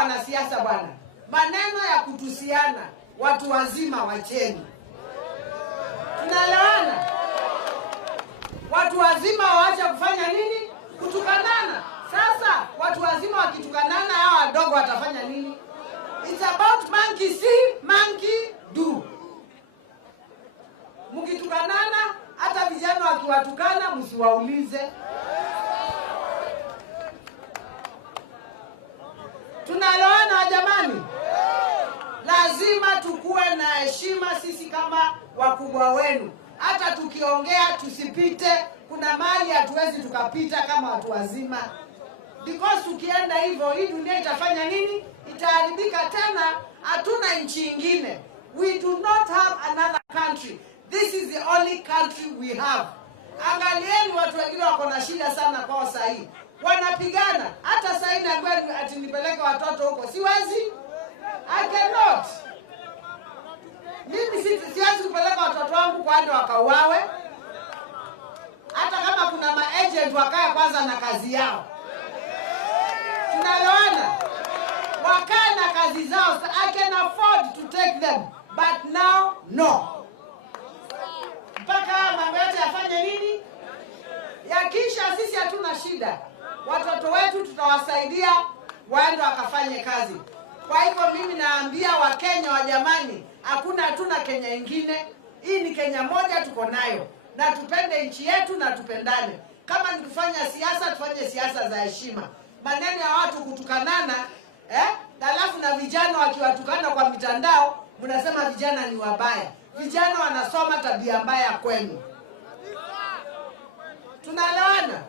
wanasiasa bwana. Maneno ya kutusiana watu wazima wacheni. Tunaelewana? Watu wazima waache kufanya nini? Kutukanana. Sasa watu wazima wakitukanana, hao wadogo watafanya nini? It's about monkey see, monkey do. Mkitukanana, hata vijana wakiwatukana msiwaulize. Tunaelewana jamani? Lazima tukue na heshima sisi kama wakubwa wenu. Hata tukiongea tusipite, kuna mahali hatuwezi tukapita kama watu wazima. Because tukienda hivyo, hii dunia itafanya nini? Itaharibika tena, hatuna nchi nyingine. We do not have another country. This is the only country we have. Angalieni watu wengine wako na shida sana kwa sasa hii. Wanapigana. Hata sasa hivi naambiwa ati nipeleke watoto huko. Siwezi. I cannot. Mimi siwezi kupeleka watoto wangu kwa ndo wakauawe. Hata kama kuna maagent wakae kwanza na kazi yao. Tunaelewana? Wakae na kazi zao. I can afford to take them. But now, no. Mpaka mambo yote yafanye nini? Yakisha sisi hatuna shida. Watoto wetu tutawasaidia waende wakafanye kazi. Kwa hivyo mimi naambia Wakenya wa jamani, hatuna Kenya ingine. Hii ni Kenya moja tuko nayo. Na tupende nchi yetu na tupendane. Kama ni kufanya siasa, tufanye siasa za heshima. Maneno ya watu kutukanana, halafu na vijana wakiwatukana kwa mitandao, mnasema vijana ni wabaya. Vijana wanasoma tabia mbaya kwenu. Tunaelewana?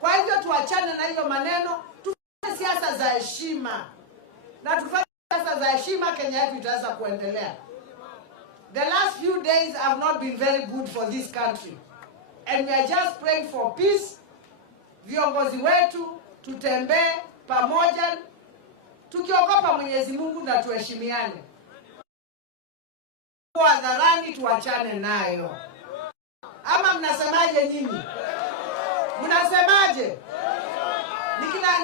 Kwa hivyo tuachane na hiyo maneno, tufanye siasa za heshima. Na tufanye siasa za heshima, Kenya yetu itaweza kuendelea. The last few days have not been very good for this country. And we are just praying for peace. Viongozi wetu tutembee pamoja tukiogopa Mwenyezi Mungu na tuheshimiane. Kwa hadharani tuachane nayo. Ama mnasemaje nyinyi? Mnasemaje?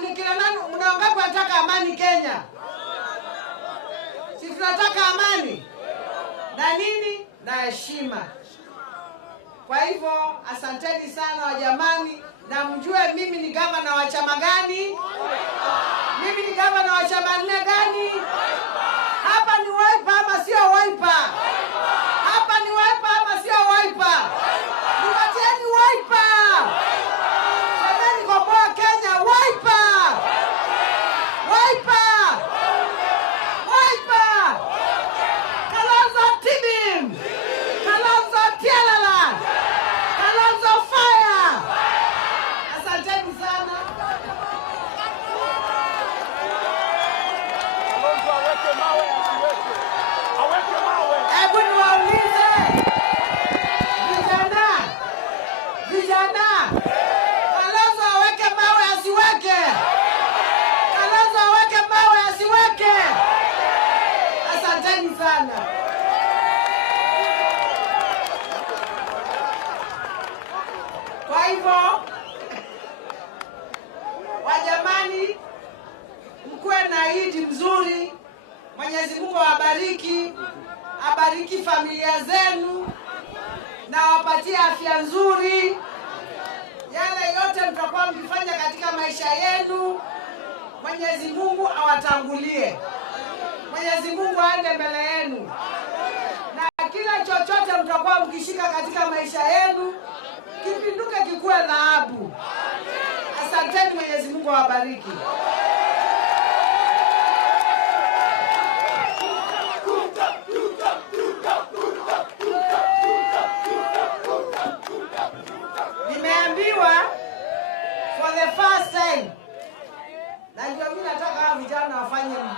Nikina nani mnaongea tunataka amani Kenya? Sisi tunataka amani. Na nini? Na heshima. Kwa hivyo asanteni sana wajamani, na mjue mimi ni gavana wa chama gani? Mimi ni gavana wa chama gani? Hapa ni Wiper ama sio Wiper? Hapa ni Wiper ama sio Wiper? Niwatieni Wiper. Semeni kwa Boa Kenya Wiper. Wiper. Wiper. Kalonzo Tibim. Kalonzo Tialala. Kalonzo Fire. Asanteni sana. Hebu niwaulize. Vijana. Kalonzo aweke mawe asiweke. Kalonzo aweke mawe asiweke. Asanteni sana. Kwa hivyo wajamani, mkuwe na Idi mzuri. Mwenyezi Mungu awabariki, abariki familia zenu na wapatie afya nzuri. Yale yote mtakuwa mkifanya katika maisha yenu, Mwenyezi Mungu awatangulie. Mwenyezi Mungu aende mbele yenu. Na kila chochote mtakuwa mkishika katika maisha yenu, kipinduke kikuwe dhahabu. Asanteni, Mwenyezi Mungu awabariki. Nimeambiwa for the first time, na ndio mimi nataka hawa vijana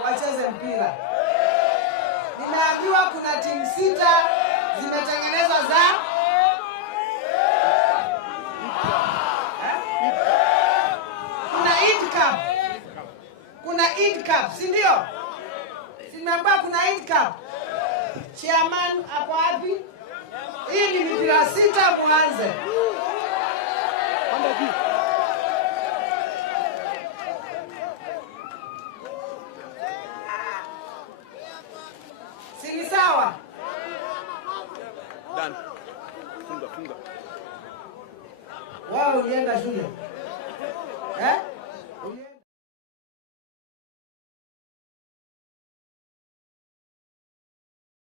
wacheze mpira. Nimeambiwa kuna timu 6 zimetengenezwa za kuna Eid Cup, si ndio? Nimeambiwa kuna Eid Cup. Chairman hapo wapi? Hii ni mipira 6 mwanze. Si ni sawa? Dan. Funga. Wao ulienda shule.